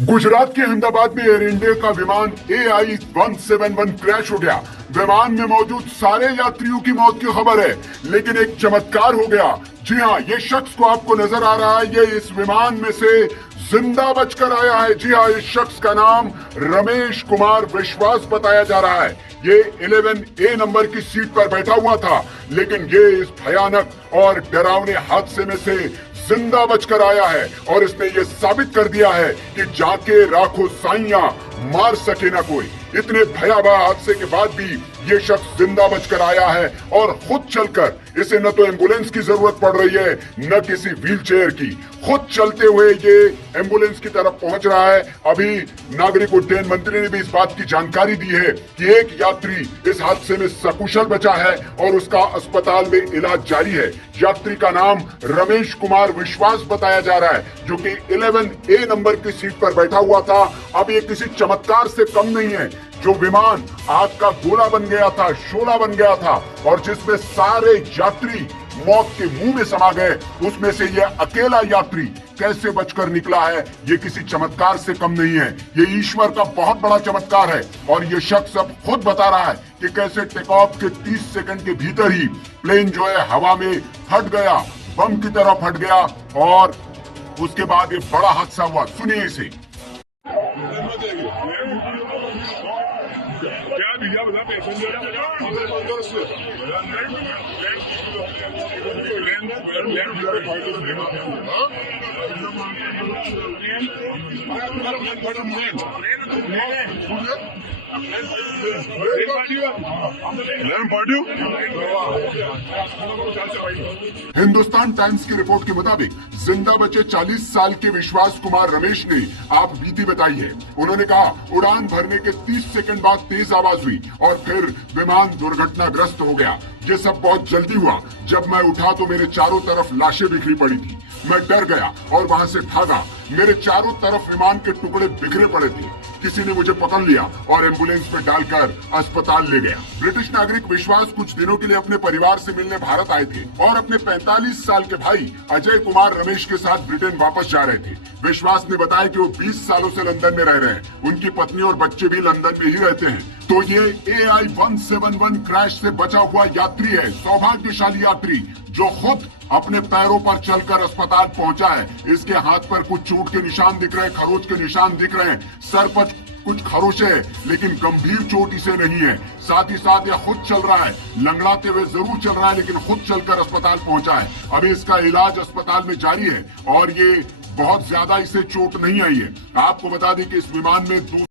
गुजरात के अहमदाबाद में air India का विमान AI-171 क्रैश हो गया। विमान में मौजूद सारे यात्रियों की मौत की खबर है, लेकिन एक चमत्कार हो गया। जी हाँ, ये शख्स को आपको नजर आ रहा है, ये इस विमान में से जिंदा बचकर आया है। जी हाँ, इस शख्स का नाम रमेश कुमार विश्वास बताया जा रहा है। ये 11A नंबर की सीट पर बैठा हुआ था, लेकिन ये इस भयानक और डरावने हादसे में से जिंदा बचकर आया है और इसने ये साबित कर दिया है कि जाके राखो साइया मार सके ना कोई। इतने भयावह हादसे के बाद भी ये शख्स जिंदा बचकर आया है और खुद चलकर, इसे न तो एम्बुलेंस की जरूरत पड़ रही है न किसी व्हीलचेयर की, खुद चलते हुए ये एम्बुलेंस की तरफ पहुंच रहा है। अभी नागरिक उड्डयन मंत्री ने भी इस बात की जानकारी दी है कि एक यात्री इस हादसे में सकुशल बचा है और उसका अस्पताल में इलाज जारी है। यात्री का नाम रमेश कुमार विश्वास बताया जा रहा है, जो कि 11A नंबर की सीट पर बैठा हुआ था। अब ये किसी चमत्कार से कम नहीं है। जो विमान आग का गोला बन गया था, शोला बन गया था और जिसमें सारे यात्री मौत के मुंह में समा गए, उसमें से ये अकेला यात्री कैसे बचकर निकला है, ये किसी चमत्कार से कम नहीं है। ये ईश्वर का बहुत बड़ा चमत्कार है। और ये शख्स अब खुद बता रहा है कि कैसे टेक ऑफ के 30 सेकंड के भीतर ही प्लेन जो है हवा में फट गया, बम की तरह फट गया और उसके बाद ये बड़ा हादसा हुआ। सुनिए इसे। क्या भैया बता हिंदुस्तान टाइम्स की रिपोर्ट के मुताबिक जिंदा बचे 40 साल के विश्वास कुमार रमेश ने आप बीती बताई है। उन्होंने कहा, उड़ान भरने के 30 सेकंड बाद तेज आवाज हुई और फिर विमान दुर्घटनाग्रस्त हो गया। ये सब बहुत जल्दी हुआ। जब मैं उठा तो मेरे चारों तरफ लाशें बिखरी पड़ी थी। मैं डर गया और वहां से भागा। मेरे चारों तरफ विमान के टुकड़े बिखरे पड़े थे। किसी ने मुझे पकड़ लिया और एम्बुलेंस में डालकर अस्पताल ले गया। ब्रिटिश नागरिक विश्वास कुछ दिनों के लिए अपने परिवार से मिलने भारत आए थे और अपने 45 साल के भाई अजय कुमार रमेश के साथ ब्रिटेन वापस जा रहे थे। विश्वास ने बताया कि वो 20 सालों से लंदन में रह रहे हैं। उनकी पत्नी और बच्चे भी लंदन में ही रहते हैं। तो ये AI-171 क्रैश से बचा हुआ यात्री है, सौभाग्यशाली यात्री, जो खुद अपने पैरों पर चलकर अस्पताल पहुंचा है। इसके हाथ पर कुछ चोट के निशान दिख रहे हैं, खरोच के निशान दिख रहे हैं, सर पर कुछ खरोचे है, लेकिन गंभीर चोट इसे नहीं है। साथ ही साथ यह खुद चल रहा है, लंगड़ाते हुए जरूर चल रहा है, लेकिन खुद चलकर अस्पताल पहुंचा है। अभी इसका इलाज अस्पताल में जारी है और ये बहुत ज्यादा इसे चोट नहीं आई है। आपको बता दें कि इस विमान में